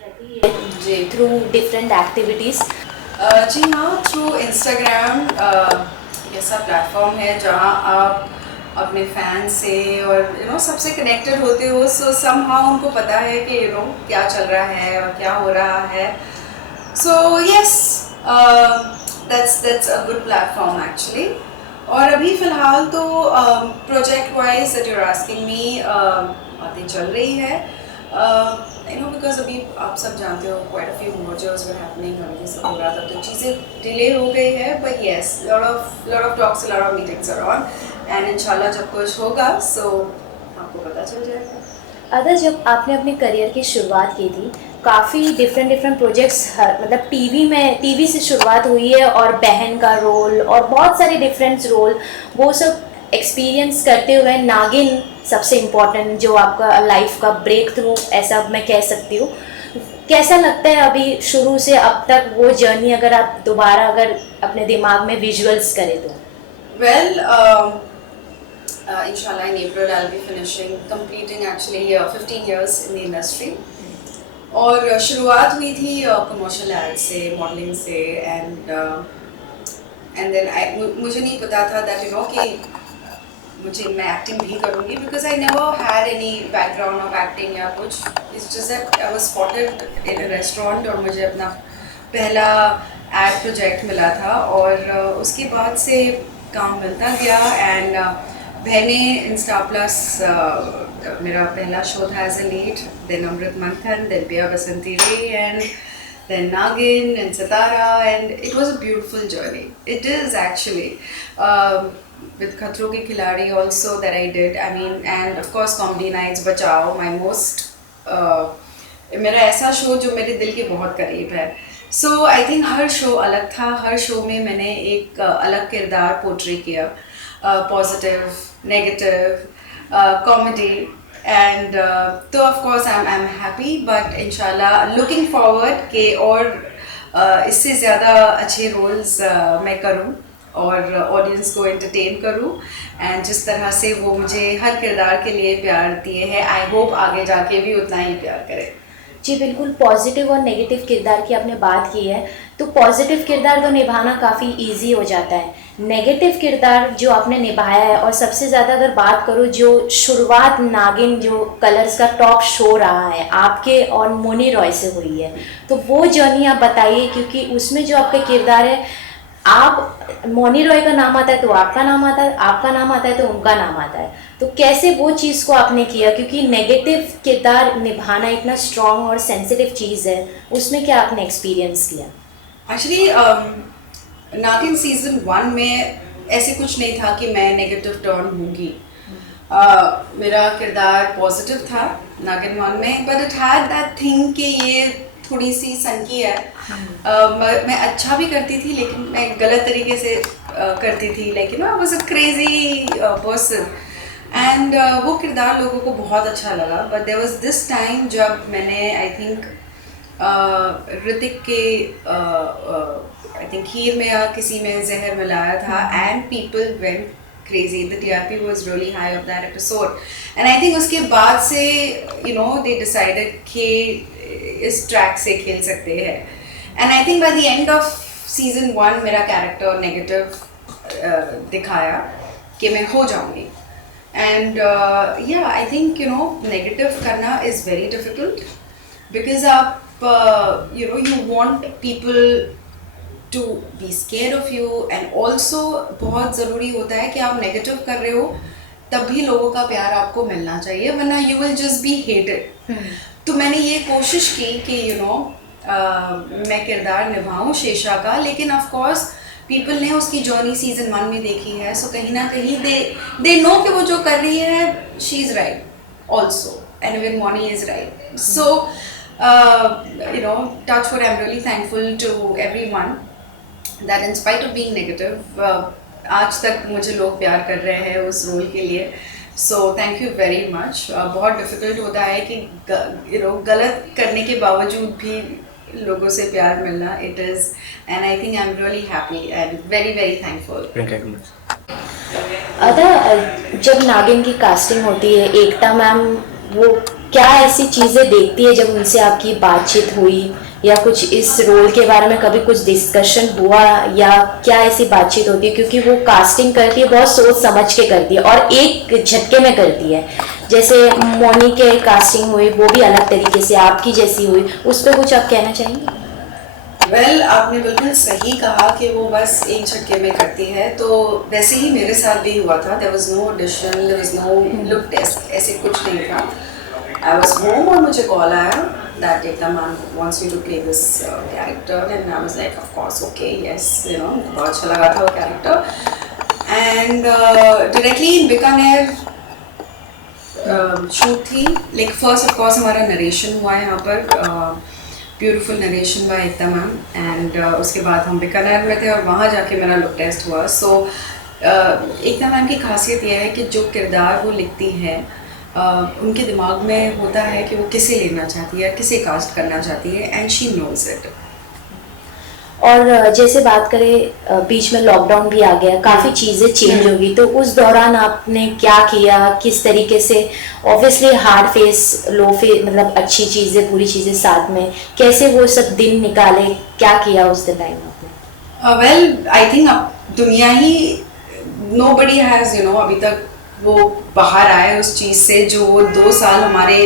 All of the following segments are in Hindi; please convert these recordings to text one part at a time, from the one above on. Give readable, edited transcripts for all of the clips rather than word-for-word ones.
रहती है जी थ्रू डिफरेंट एक्टिविटीज़। जी हाँ, थ्रू इंस्टाग्राम एक ऐसा प्लेटफॉर्म है जहाँ आप अपने फैन से और सबसे कनेक्टेड होते हो। सो समहाउ उनको पता है कि क्या चल रहा है और क्या हो रहा है। So yes, that's a good platform actually. और अभी फ़िलहाल तो project wise that you're asking me बातें चल रही है। बिकॉज अभी आप सब जानते हो quite a few mergers were happening और ये सब हो रहा था, तो चीज़ें डिले हो गई है। But yes, lot of talks, lot of meetings are on, and इंशाल्लाह जब कुछ होगा सो आपको पता चल जाएगा। अदर जब आपने अपने करियर की शुरुआत की थी, काफ़ी डिफरेंट डिफरेंट प्रोजेक्ट्स, मतलब टीवी से शुरुआत हुई है और बहन का रोल और बहुत सारे डिफरेंट रोल, वो सब एक्सपीरियंस करते हुए नागिन सबसे इम्पोर्टेंट जो आपका लाइफ का ब्रेक थ्रू ऐसा मैं कह सकती हूँ। कैसा लगता है अभी शुरू से अब तक वो जर्नी, अगर आप दोबारा अगर अपने दिमाग में विजुअल्स करें तो? Well, inshallah in April I'll be completing actually 15 years in the industry. और शुरुआत हुई थी कमर्शियल एड से, मॉडलिंग से, एंड देन मुझे नहीं पता था दैट कि मैं एक्टिंग भी करूँगी, because I never had any background of acting या कुछ। It's just that I was spotted in a restaurant और मुझे अपना पहला एड प्रोजेक्ट मिला था, और उसके बाद से काम मिलता गया। एंड बहने इंस्टा प्लस मेरा पहला शो था एज ए लीड, देन अमृत मंथन, देन पिया बसंती रे, and then Nagin and Satara, and it was a beautiful journey. It is actually with Khatron Ke Khiladi also that I did. I mean, and of course Comedy Nights, Bachao, my most मेरा ऐसा शो जो मेरे दिल के बहुत करीब है। सो आई थिंक हर शो अलग था, हर शो में मैंने एक अलग किरदार पोर्ट्रे किया, पॉजिटिव, नेगेटिव, कॉमेडी, एंड तो of course I am happy, but इंशाल्लाह लुकिंग फॉरवर्ड के और इससे ज़्यादा अच्छे रोल्स मैं करूं और ऑडियंस को एंटरटेन करूं, एंड जिस तरह से वो मुझे हर किरदार के लिए प्यार दिए हैं, आई होप आगे जाके भी उतना ही प्यार करें। जी बिल्कुल, पॉजिटिव और नेगेटिव किरदार की आपने बात की है, तो पॉजिटिव किरदार तो निभाना काफ़ी इजी हो जाता है। नेगेटिव किरदार जो आपने निभाया है, और सबसे ज़्यादा अगर बात करूँ जो शुरुआत नागिन जो कलर्स का टॉप शो रहा है आपके और मोनी रॉय से हुई है, तो वो जर्नी आप बताइए, क्योंकि उसमें जो आपका किरदार है, आप मोनी रॉय का नाम आता है तो आपका नाम आता है, आपका नाम आता है तो उनका नाम आता है, तो कैसे वो चीज़ को आपने किया, क्योंकि नेगेटिव किरदार निभाना इतना स्ट्रॉन्ग और सेंसिटिव चीज़ है, उसमें क्या आपने एक्सपीरियंस किया? एक्चुअली नागिन सीजन 1 में ऐसे कुछ नहीं था कि मैं नेगेटिव टर्न होंगी। मेरा किरदार पॉजिटिव था नागिन 1 में, but it had that thing कि ये थोड़ी सी सनकी है। मैं अच्छा भी करती थी लेकिन मैं गलत तरीके से करती थी, लेकिन I was a crazy person, and वो किरदार लोगों को बहुत अच्छा लगा। But there was this time जब मैंने आई थिंक ऋतिक के आई थिंक खीर में या किसी में जहर मिलाया था, and people went crazy. The TRP was really high of that episode, and I think उसके बाद से they decided कि इस ट्रैक से खेल सकते हैं, and I think by the end of season 1 मेरा कैरेक्टर नेगेटिव दिखाया कि मैं हो जाऊंगी, and yeah, I think negative करना is very difficult because आप you want people to be scared of you, and also बहुत ज़रूरी होता है कि आप नेगेटिव कर रहे हो तब भी लोगों का प्यार आपको मिलना चाहिए, वरना you will just be hated. तो मैंने ये कोशिश की कि मैं किरदार निभाऊं शेषा का, लेकिन ऑफ कोर्स पीपल ने उसकी जर्नी सीजन 1 में देखी है, सो कहीं ना कहीं दे नो कि वो जो कर रही है she is right also, and even Mouni is right. So touch wood, I'm really thankful to everyone that in spite of being negative, आज तक मुझे लोग प्यार कर रहे हैं उस रोल के लिए, so thank you very much. बहुत डिफ़िकल्ट होता है कि गलत करने के बावजूद भी लोगों से प्यार मिलना, it is, and I think I am really happy and very very thankful. अदा जब नागिन की कास्टिंग होती है, एकता मैम वो क्या ऐसी चीज़ें देखती है जब उनसे आपकी बातचीत हुई, या कुछ इस रोल के बारे में कभी कुछ डिस्कशन हुआ, या क्या ऐसी बातचीत होती है? क्योंकि वो कास्टिंग करती है, बहुत सोच समझ के करती है और एक झटके में करती है। जैसे मोनी के कास्टिंग हुई, वो भी अलग तरीके से आपकी जैसी हुई, उस पर कुछ आप कहना चाहेंगे? वेल आपने बिल्कुल सही कहा कि वो बस एक झटके में करती है, तो वैसे ही मेरे साथ भी हुआ था। There was no audition, there was no look test, ऐसे कुछ नहीं था। आई वाज होम और मुझे कॉल आया that Ekta ma'am wants you to play this character and I was like of course okay yes, you know, बहुत अच्छा लगा था वो character. And directly in Bikaner shoot थी, लाइक फर्स्ट ऑफ कोर्स हमारा नरेशन हुआ है यहाँ पर, beautiful narration by Ekta ma'am, and उसके बाद हम बीकानेर में थे और वहाँ जाके मेरा लुक टेस्ट हुआ। सो एकता मैम की खासियत यह है कि जो किरदार वो लिखती हैं उनके दिमाग में होता है कि वो किसे लेना चाहती है, किसे कास्ट करना चाहती है, एंड शी नोज इट। और जैसे बात करें, बीच में लॉकडाउन भी आ गया, काफ़ी चीज़ें चेंज होगी, तो उस दौरान आपने क्या किया, किस तरीके से? ऑब्वियसली हार्ड फेस, लो फेस, मतलब अच्छी चीज़ें, पूरी चीज़ें साथ में, कैसे वो सब दिन निकाले, क्या किया उस दिन टाइम आपने? वेल आई थिंक दुनिया ही, नोबडी हैज़, यू नो, अभी तक वो बाहर आए उस चीज़ से जो वो 2 साल हमारे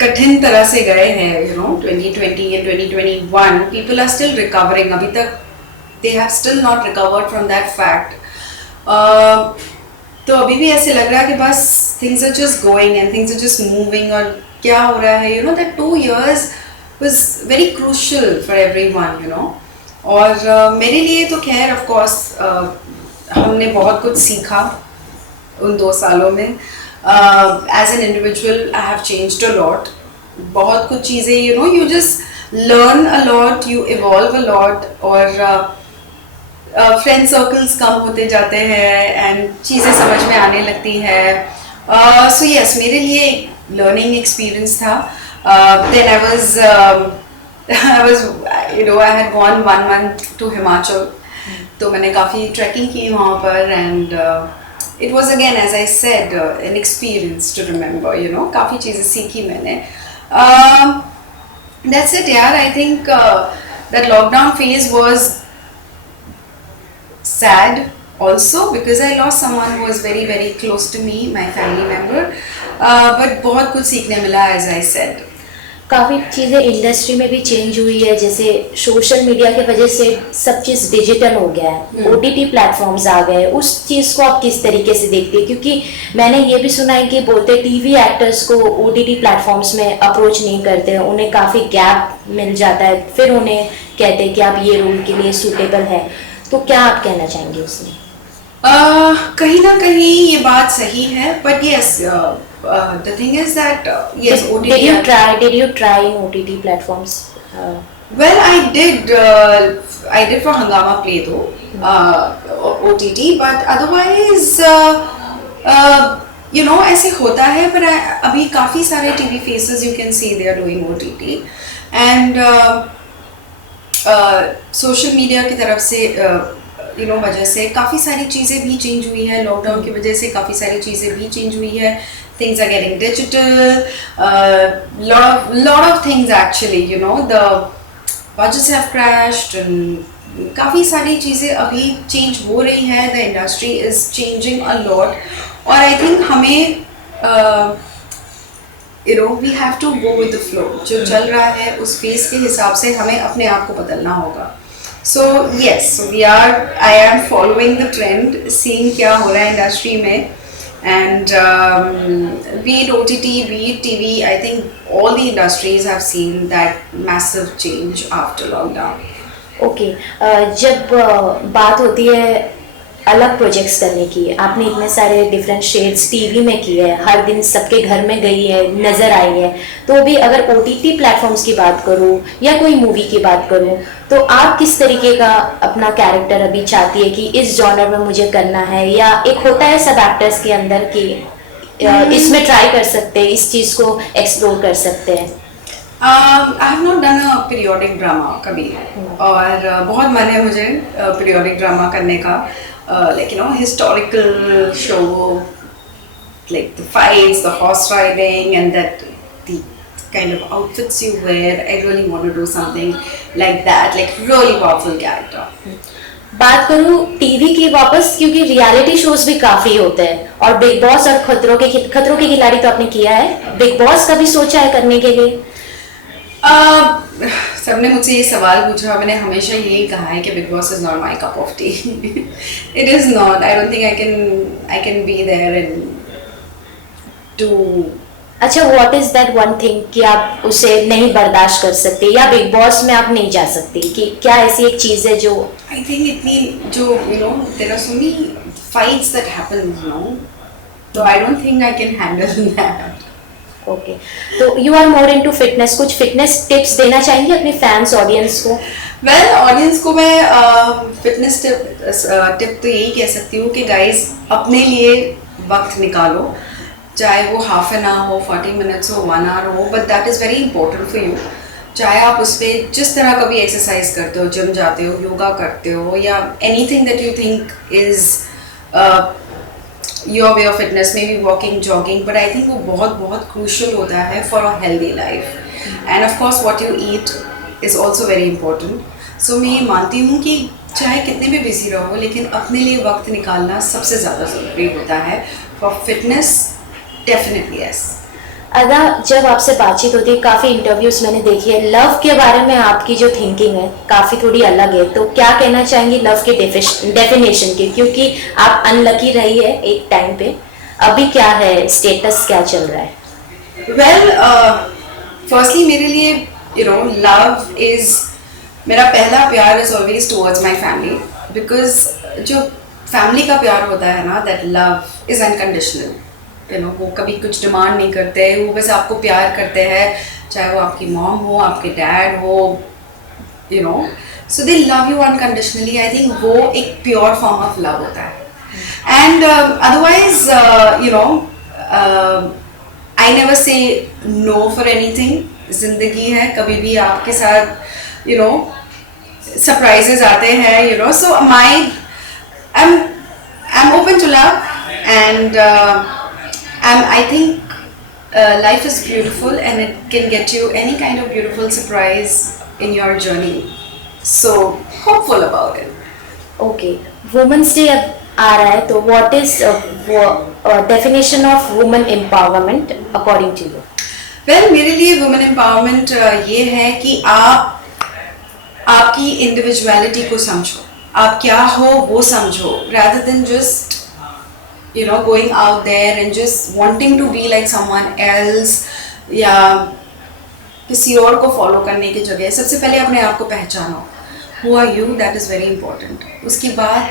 कठिन तरह से गए हैं, you know, 2020 and 2021, people are still recovering, अभी तक they have still not recovered from that fact. तो अभी भी ऐसे लग रहा है कि बस things are just going and things are just moving, और क्या हो रहा है, you know, that 2 years was very crucial for everyone, you know. और मेरे लिए तो खैर ऑफ कोर्स हमने बहुत कुछ सीखा उन 2 सालों में। As an individual, I have changed a lot. बहुत कुछ चीज़ें, you know, you just learn a lot, you evolve a lot, और फ्रेंड सर्कल्स कम होते जाते हैं एंड चीज़ें समझ में आने लगती है। सो यस, मेरे लिए लर्निंग एक्सपीरियंस था। Then I was you know, I had gone 1 month to Himachal, तो मैंने काफ़ी ट्रैकिंग की वहाँ पर, and it was again, as I said, an experience to remember, you know, काफ़ी चीज़ें सीखी मैंने। That's it यार, I think that lockdown phase was sad also because I lost someone who was very very close to me, my family member, but बहुत कुछ सीखने मिला, as I said. काफ़ी चीज़ें इंडस्ट्री में भी चेंज हुई है, जैसे सोशल मीडिया की वजह से सब चीज़ डिजिटल हो गया है, OTT प्लेटफॉर्म्स आ गए, उस चीज़ को आप किस तरीके से देखते हैं? क्योंकि मैंने ये भी सुना है कि बोलते टीवी एक्टर्स को OTT प्लेटफॉर्म्स में अप्रोच नहीं करते, उन्हें काफ़ी गैप मिल जाता है, फिर उन्हें कहते हैं कि आप ये रोल के लिए सूटेबल है, तो क्या आप कहना चाहेंगे उसमें? कहीं ना कहीं ये बात सही है, but yes, the thing is that yes, OTT. Did you try in OTT platforms? Well, I did for Hangama Play though, OTT, but otherwise, you know, ऐसे होता है, पर अभी काफ़ी सारे TV faces you can see they are doing OTT, and social media की तरफ से यू नो वजह से काफ़ी सारी चीज़ें भी चेंज हुई है, लॉकडाउन की वजह से काफ़ी सारी चीज़ें भी चेंज हुई है, things are getting digital, lot of things actually, you know, the budgets have crashed and काफ़ी सारी चीज़ें अभी चेंज हो रही है, the industry is changing a lot, और आई थिंक हमें you know, we have to go with the flow, जो चल रहा है उस फेस के हिसाब से हमें अपने आप को बदलना होगा। So yes, I am following the trend, seeing क्या हो रहा है इंडस्ट्री में, and be it OTT, be it TV, I think all the industries have seen that massive change after lockdown. Okay, जब बात होती है अलग प्रोजेक्ट्स करने की, आपने इतने सारे डिफरेंट शेड्स टीवी में किए हैं, हर दिन सबके घर में गई है, नज़र आई है, तो भी अगर OTT प्लेटफॉर्म्स की बात करूँ या कोई मूवी की बात करूँ, तो आप किस तरीके का अपना कैरेक्टर अभी चाहती है कि इस जॉनर में मुझे करना है, या एक होता है सब एक्टर्स के अंदर कि इसमें ट्राई कर सकते हैं, इस चीज़ को एक्सप्लोर कर सकते हैं? I have not done a periodic drama कभी, और बहुत मन है मुझे periodic drama करने का, like you know, historical show, like the fights, the horse riding, and that the kind of outfits you wear. I really want to do something like that, like really powerful character. बात करूँ टीवी की वापस, क्योंकि रियलिटी शोज भी काफी होते हैं और बिग बॉस और खतरों के खिलाड़ी तो आपने किया है, बिग बॉस का भी सोचा है करने के लिए? सबने मुझसे ये सवाल पूछा, मैंने हमेशा यही कहा है कि Bigg Boss is not my cup of tea. It is not. I don't think I can be there and do. अच्छा, what is that one thing कि आप उसे नहीं बर्दाश्त कर सकते या बिग बॉस में आप नहीं जा सकते, कि क्या ऐसी एक चीज है जो? आई थिंक इतनी जो there are so many fights that happen, तो I don't think I can handle that. Okay, तो you are more into fitness, कुछ फिटनेस टिप्स देना चाहेंगे अपने फैंस ऑडियंस को? वेल, ऑडियंस को मैं फिटनेस टिप तो यही कह सकती हूँ कि गाइज अपने लिए वक्त निकालो, चाहे वो हाफ एन आवर हो, 40 मिनट्स हो, 1 आवर हो, but that is very important for you. चाहे आप उस पर जिस तरह का भी एक्सरसाइज करते हो, जिम जाते हो, योगा करते हो, या anything that you think is your way of fitness, may be walking, jogging, but I think वो बहुत बहुत क्रूशल होता है for a healthy life. And of course what you eat is also very important. So मैं ये मानती हूँ कि चाहे कितने भी बिजी रहो, लेकिन अपने लिए वक्त निकालना सबसे ज़्यादा ज़रूरी होता है फॉर फिटनेस. Definitely yes. अदा, जब आपसे बातचीत होती है, काफ़ी इंटरव्यूज मैंने देखी है, लव के बारे में आपकी जो थिंकिंग है काफ़ी थोड़ी अलग है, तो क्या कहना चाहेंगे लव के डेफिनेशन के, क्योंकि आप अनलकी रही है एक टाइम पे, अभी क्या है स्टेटस, क्या चल रहा है? वेल, फर्स्टली मेरे लिए लव इज़, मेरा पहला प्यार is always towards my family, because जो फैमिली का प्यार होता है ना, दैट लव इज़ अनकंडीशनल. वो कभी कुछ डिमांड नहीं करते, वो बस आपको प्यार करते हैं, चाहे वो आपकी मॉम हो, आपके डैड हो, so they love you unconditionally. I think वो एक प्योर फॉर्म ऑफ लव होता है. And otherwise I never say no for anything. जिंदगी है, कभी भी आपके साथ सरप्राइजेज आते हैं, so I am open to love. And I think life is beautiful and it can get you any kind of beautiful surprise in your journey. So, hopeful about it. Okay, Women's Day अब आ रहा है, तो what is definition of women empowerment according to you? Well, मेरे लिए women empowerment ये है कि आप आपकी individuality को समझो, आप क्या हो वो समझो, rather than just going out there and just wanting to be like someone else या किसी और को फॉलो करने की जगह सबसे पहले अपने आप को पहचानो. Who are you? That is very important. उसके बाद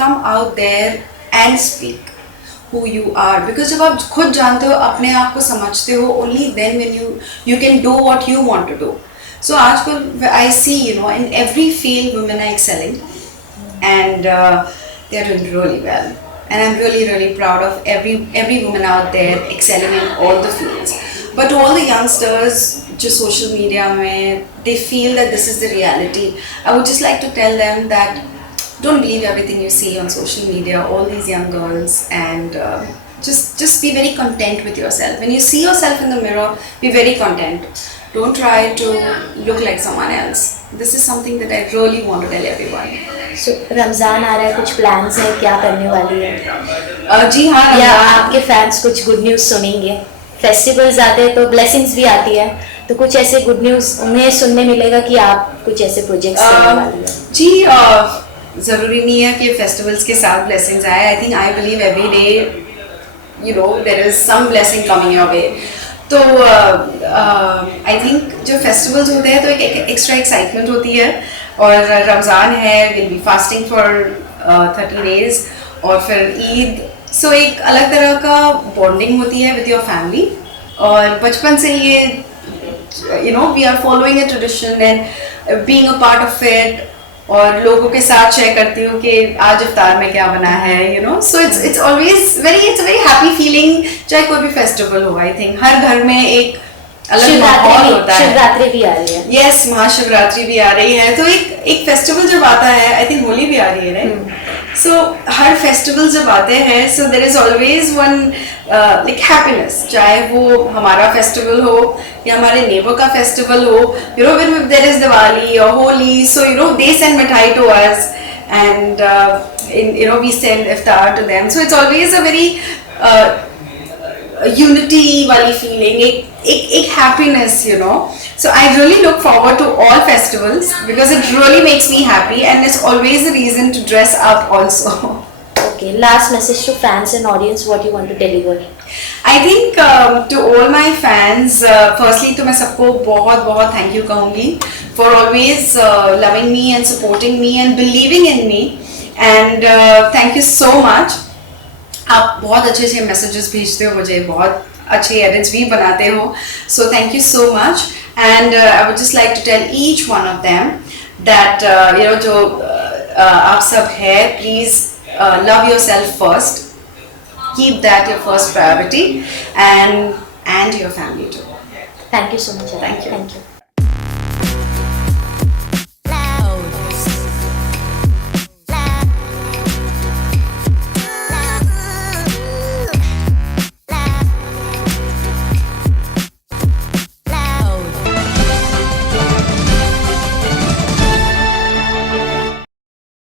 come out there and speak who you are, because जब आप खुद जानते हो, अपने आप को समझते हो, only then when you can do what you want to do. So आजकल I see in every field women are excelling and they are doing really well. And I'm really, really proud of every woman out there excelling in all the fields. But all the youngsters, just social media mein, they feel that this is the reality. I would just like to tell them that don't believe everything you see on social media, all these young girls, and just be very content with yourself. When you see yourself in the mirror, be very content. Don't try to look like someone else. This is something that I really want to tell everyone. So, Ramzan आ रहा है, कुछ प्लान्स है, क्या करने वाली है? जी हाँ, या आपके फैंस कुछ गुड न्यूज़ सुनेंगे? फेस्टिवल्स आते हैं तो ब्लेसिंग्स भी आती है, तो कुछ ऐसे गुड न्यूज़ उन्हें सुनने मिलेगा कि आप कुछ ऐसे प्रोजेक्ट्स करने वाली हैं? जी, ज़रूरी नहीं है कि फेस्टिवल्स के साथ ब्लेसिंग्स आए. I think I believe every day there is some blessing coming your way. तो आई थिंक जो फेस्टिवल्स होते हैं तो एक एक्स्ट्रा एक्साइटमेंट होती है. और रमज़ान है, will be fasting for 30 days, और फिर ईद. सो एक अलग तरह का बॉन्डिंग होती है विद योर फैमिली. और बचपन से ये we are following a tradition and being a part of it. और लोगों के साथ शेयर करती हूँ कि आज इफ्तार में क्या बना है, so it's always very happy feeling, चाहे कोई भी फेस्टिवल हो. आई थिंक हर घर में एक अलग माहौल होता है. शिवरात्रि भी आ रही है. यस, महाशिवरात्रि भी आ रही है. तो एक फेस्टिवल जब आता है, आई थिंक होली भी आ रही है, राइट? सो हर फेस्टिवल जब आते हैं so there is always one like happiness, चाहे वो हमारा फेस्टिवल हो या हमारे नेबर का फेस्टिवल हो. You know when there is Diwali और Holi, so you know they send mithai to us and you know we send iftar to them, so it's always a very unity wali feeling, एक happiness, you know. So I really look forward to all festivals because it really makes me happy and it's always a reason to dress up also. Okay, last message to fans and audience, what you want to deliver? I think to all my fans, firstly तो मैं सबको बहुत बहुत thank you कहूँगी for always loving me and supporting me and believing in me, and thank you so much. आप बहुत अच्छे अच्छे messages भेजते हो मुझे, बहुत अच्छे edits भी बनाते हो, so thank you so much. And I would just like to tell each one of them that you know जो आप सब है, please love yourself first. Keep that your first priority, and your family too. Thank you so much. Thank you. Thank you.